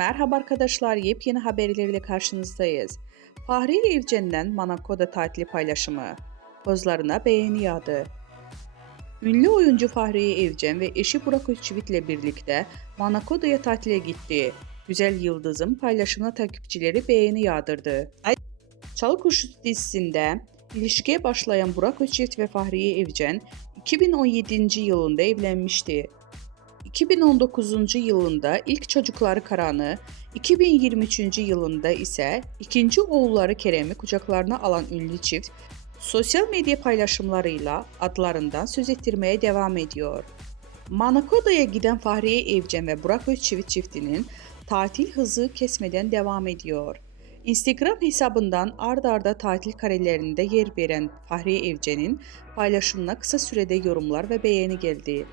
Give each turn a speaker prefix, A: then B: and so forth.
A: Merhaba arkadaşlar, yepyeni haberlerle karşınızdayız. Fahriye Evcen'den Monaco'da tatili paylaşımı. Pozlarına beğeni yağdı. Ünlü oyuncu Fahriye Evcen ve eşi Burak Özçivit ile birlikte Monaco'da tatile gitti. Güzel Yıldız'ın paylaşımına takipçileri beğeni yağdırdı. Çalı Kuşu dizisinde ilişkiye başlayan Burak Özçivit ve Fahriye Evcen 2017 yılında evlenmişti. 2019 yılında ilk çocukları Karan'ı, 2023 yılında ise ikinci oğulları Kerem'i kucaklarına alan ünlü çift, sosyal medya paylaşımlarıyla adlarından söz ettirmeye devam ediyor. Monaco'ya giden Fahriye Evcen ve Burak Özçivit çiftinin tatil hızı kesmeden devam ediyor. Instagram hesabından ard arda tatil karelerinde yer veren Fahriye Evcen'in paylaşımına kısa sürede yorumlar ve beğeni geldi.